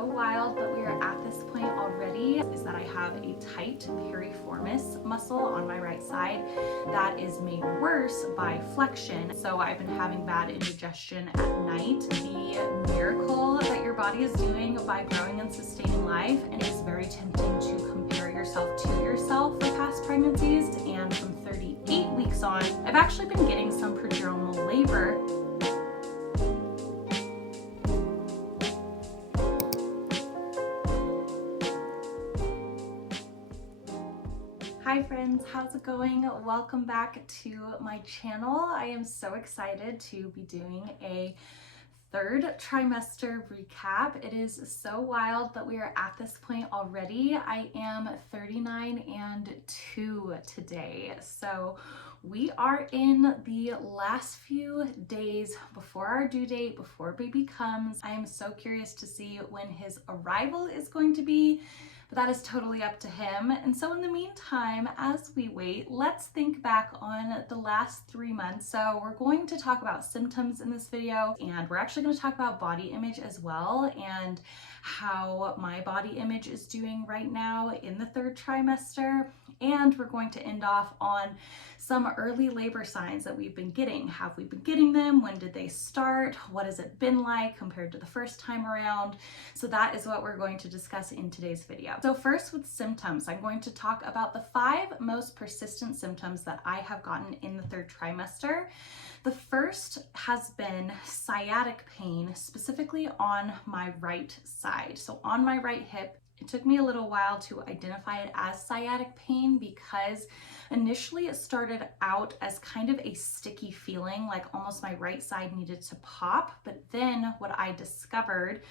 so wild that we are at this point already is that I have a tight piriformis muscle on my right side that is made worse by flexion. So I've been having bad indigestion at night. The miracle that your body is doing by growing and sustaining life, and it's very tempting to compare yourself to yourself for past pregnancies. And from 38 weeks on, I've actually been getting some prodromal labor. Hi friends, how's it going? Welcome back to my channel. I am so excited to be doing a third trimester recap. It is so wild that we are at this point already. I am 39 and 2 today. So we are in the last few days before our due date, before baby comes. I am so curious to see when his arrival is going to be, but that is totally up to him. And so in the meantime, as we wait, let's think back on the last 3 months. So we're going to talk about symptoms in this video, and we're actually going to talk about body image as well, and how my body image is doing right now in the third trimester. And we're going to end off on some early labor signs that we've been getting. Have we been getting them? When did they start? What has it been like compared to the first time around? So that is what we're going to discuss in today's video. So first, with symptoms, I'm going to talk about the 5 most persistent symptoms that I have gotten in the third trimester. The first has been sciatic pain, specifically on my right side. So on my right hip. It took me a little while to identify it as sciatic pain because initially it started out as kind of a sticky feeling, like almost my right side needed to pop. But then what I discovered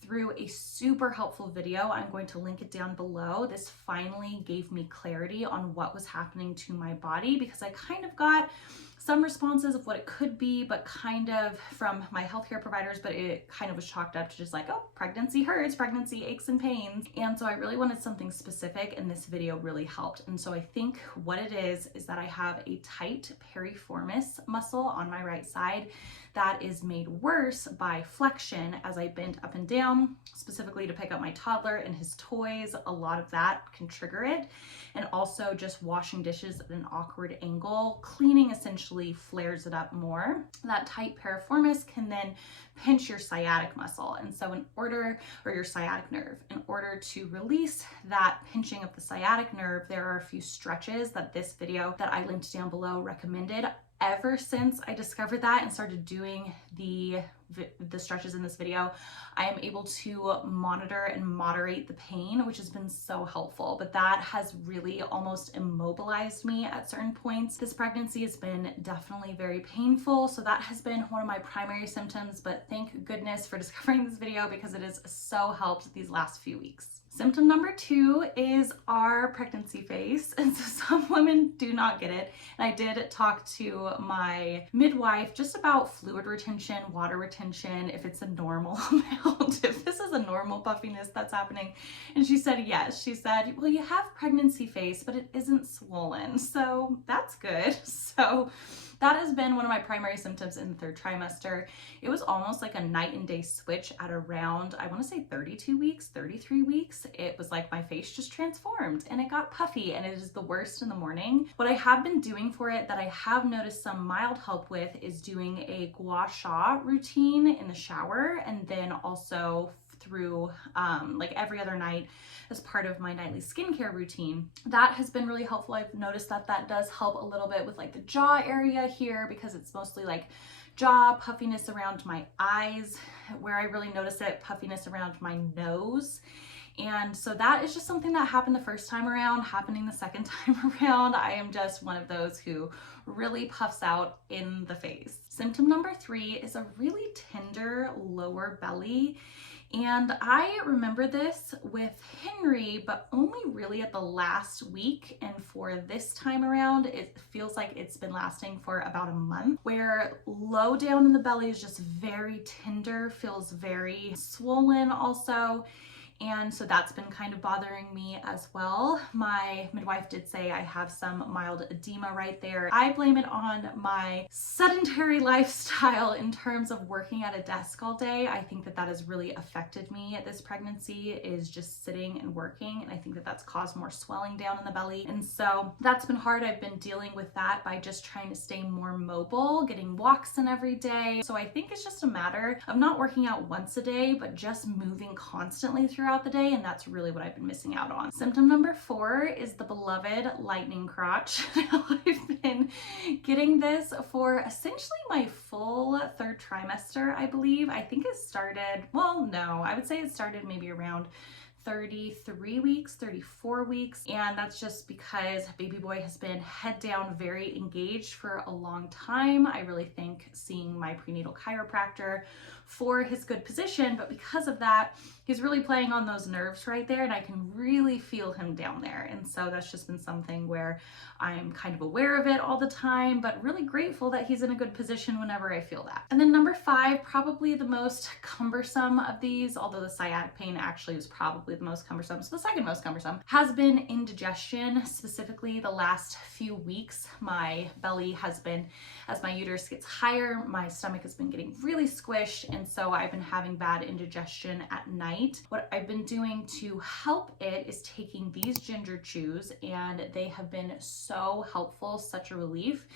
through a super helpful video, I'm going to link it down below, this finally gave me clarity on what was happening to my body, because I kind of got some responses of what it could be, but kind of from my healthcare providers, but it kind of was chalked up to just like, oh, pregnancy hurts, pregnancy aches and pains. And so I really wanted something specific, and this video really helped. And so I think what it is that I have a tight piriformis muscle on my right side that is made worse by flexion as I bend up and down, specifically to pick up my toddler and his toys. A lot of that can trigger it. And also just washing dishes at an awkward angle, cleaning essentially flares it up more. That tight piriformis can then pinch your sciatic muscle. And so or your sciatic nerve, in order to release that pinching of the sciatic nerve, there are a few stretches that this video that I linked down below recommended. Ever since I discovered that and started doing the stretches in this video, I am able to monitor and moderate the pain, which has been so helpful. But that has really almost immobilized me at certain points. This pregnancy has been definitely very painful, so that has been one of my primary symptoms, but thank goodness for discovering this video because it has so helped these last few weeks. Symptom number 2 is our pregnancy face. And so some women do not get it. And I did talk to my midwife just about fluid retention, water retention, if it's a normal amount, if this is a normal puffiness that's happening. And she said, yes. She said, well, you have pregnancy face, but it isn't swollen. So that's good. So that has been one of my primary symptoms in the third trimester. It was almost like a night and day switch at around, I want to say 32 weeks, 33 weeks. It was like my face just transformed and it got puffy, and it is the worst in the morning. What I have been doing for it that I have noticed some mild help with is doing a Gua Sha routine in the shower, and then also through like every other night as part of my nightly skincare routine. That has been really helpful. I've noticed that that does help a little bit with like the jaw area here, because it's mostly like jaw, puffiness around my eyes, where I really notice it, puffiness around my nose. And so that is just something that happened the first time around, happening the second time around. I am just one of those who really puffs out in the face. Symptom number 3 is a really tender lower belly. And I remember this with Henry, but only really at the last week. And for this time around, it feels like it's been lasting for about a month, where low down in the belly is just very tender, feels very swollen also. And so that's been kind of bothering me as well. My midwife did say I have some mild edema right there. I blame it on my sedentary lifestyle in terms of working at a desk all day. I think that that has really affected me at this pregnancy, is just sitting and working. And I think that that's caused more swelling down in the belly. And so that's been hard. I've been dealing with that by just trying to stay more mobile, getting walks in every day. So I think it's just a matter of not working out once a day, but just moving constantly throughout the day. And that's really what I've been missing out on. Symptom number 4 is the beloved lightning crotch. I've been getting this for essentially my full 3rd trimester, I believe. I think it started, well, no, I would say it started maybe around 33 weeks, 34 weeks. And that's just because baby boy has been head down, very engaged for a long time. I really think seeing my prenatal chiropractor for his good position, but because of that, he's really playing on those nerves right there, and I can really feel him down there. And so that's just been something where I'm kind of aware of it all the time, but really grateful that he's in a good position whenever I feel that. And then number 5, probably the most cumbersome of these, although the sciatic pain actually was probably the most cumbersome, so the second most cumbersome, has been indigestion. Specifically the last few weeks, my belly has been, as my uterus gets higher, my stomach has been getting really squished, and so I've been having bad indigestion at night. What I've been doing to help it is taking these ginger chews, and they have been so helpful, such a relief.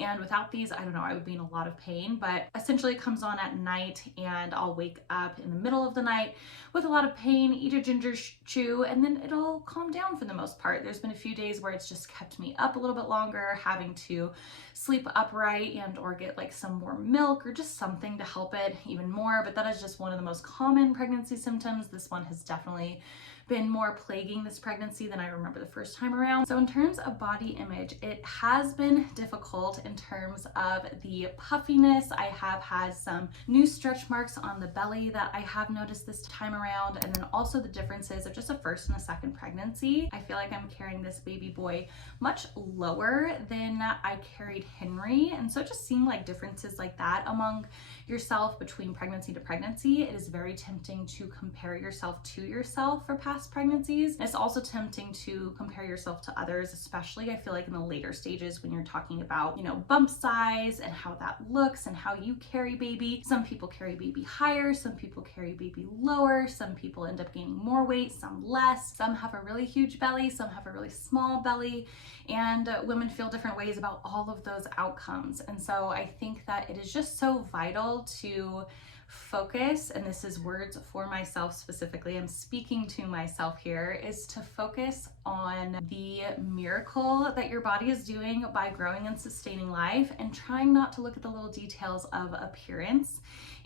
And without these, I don't know, I would be in a lot of pain, but essentially it comes on at night and I'll wake up in the middle of the night with a lot of pain, eat a ginger chew, and then it'll calm down for the most part. There's been a few days where it's just kept me up a little bit longer, having to sleep upright and or get like some more milk or just something to help it even more. But that is just one of the most common pregnancy symptoms. This one has definitely been more plaguing this pregnancy than I remember the first time around. So in terms of body image, it has been difficult in terms of the puffiness. I have had some new stretch marks on the belly that I have noticed this time around, and then also the differences of just a first and a second pregnancy. I feel like I'm carrying this baby boy much lower than I carried Henry, and so just seeing like differences like that among yourself between pregnancy to pregnancy, it is very tempting to compare yourself to yourself for past pregnancies. It's also tempting to compare yourself to others, especially I feel like in the later stages when you're talking about, you know, bump size and how that looks and how you carry baby. Some people carry baby higher, some people carry baby lower, some people end up gaining more weight, some less, some have a really huge belly, some have a really small belly, and women feel different ways about all of those outcomes. And so I think that it is just so vital to focus, and this is words for myself specifically, I'm speaking to myself here, is to focus on the miracle that your body is doing by growing and sustaining life, and trying not to look at the little details of appearance.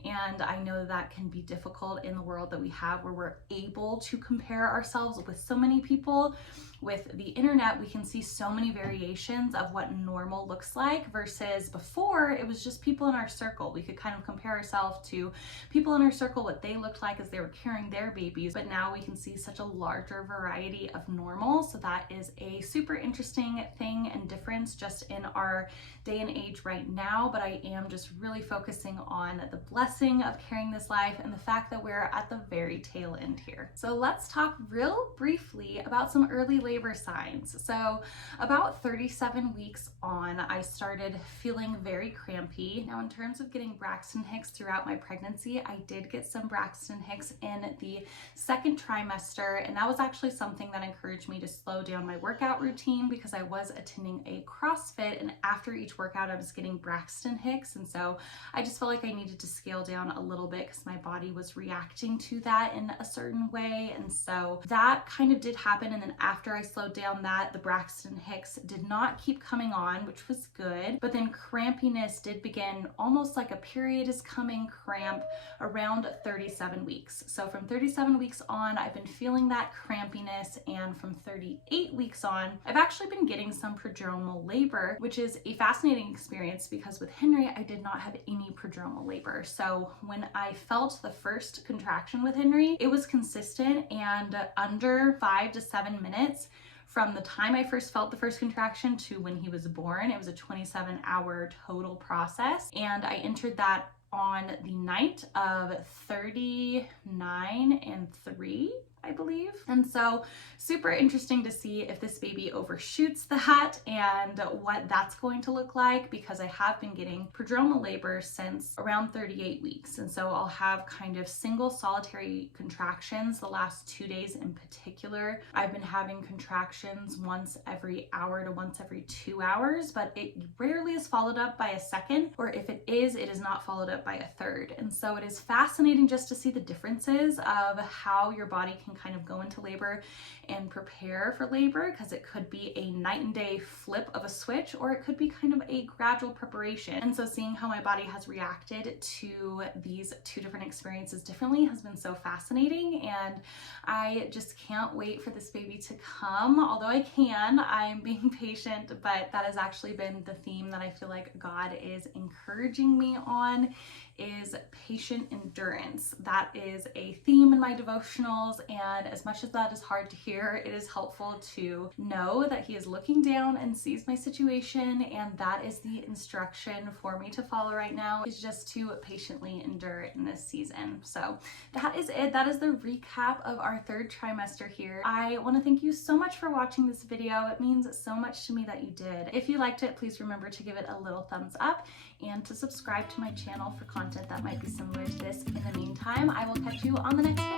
And I know that can be difficult in the world that we have, where we're able to compare ourselves with so many people. With the internet, we can see so many variations of what normal looks like, versus before it was just people in our circle. We could kind of compare ourselves to people in our circle, what they looked like as they were carrying their babies. But now we can see such a larger variety of normal. So that is a super interesting thing and difference just in our day and age right now. But I am just really focusing on the blessing of carrying this life and the fact that we're at the very tail end here. So let's talk real briefly about some early labor signs. So about 37 weeks on, I started feeling very crampy. Now in terms of getting Braxton Hicks throughout my pregnancy, I did get some Braxton Hicks in the 2nd trimester, and that was actually something that encouraged me to slow down my workout routine, because I was attending a CrossFit, and after each workout I was getting Braxton Hicks, and so I just felt like I needed to scale down a little bit because my body was reacting to that in a certain way. And so that kind of did happen, and then after I slowed down, that the Braxton Hicks did not keep coming on, which was good. But then crampiness did begin, almost like a period is coming cramp, around 37 weeks. So from 37 weeks on, I've been feeling that crampiness, and from 38 weeks on, I've actually been getting some prodromal labor, which is a fascinating experience because with Henry, I did not have any prodromal labor. So when I felt the first contraction with Henry, it was consistent and under 5 to 7 minutes. From the time I first felt the first contraction to when he was born, it was a 27-hour total process. And I entered that on the night of 39 and 3, I believe. And so super interesting to see if this baby overshoots that and what that's going to look like, because I have been getting prodromal labor since around 38 weeks. And so I'll have kind of single solitary contractions the last 2 days in particular. I've been having contractions once every hour to once every 2 hours, but it rarely is followed up by a second, or if it is not followed up by a third. And so it is fascinating just to see the differences of how your body can kind of go into labor and prepare for labor, because it could be a night and day flip of a switch, or it could be kind of a gradual preparation. And so seeing how my body has reacted to these two different experiences differently has been so fascinating, and I just can't wait for this baby to come. Although I'm being patient, but that has actually been the theme that I feel like God is encouraging me on, is patient endurance. That is a theme in my devotionals, and as much as that is hard to hear, it is helpful to know that He is looking down and sees my situation, and that is the instruction for me to follow right now, is just to patiently endure in this season. So that is it. That is the recap of our third trimester here. I want to thank you so much for watching this video. It means so much to me that you did. If you liked it, please remember to give it a little thumbs up and to subscribe to my channel for content that might be similar to this. In the meantime, I will catch you on the next video.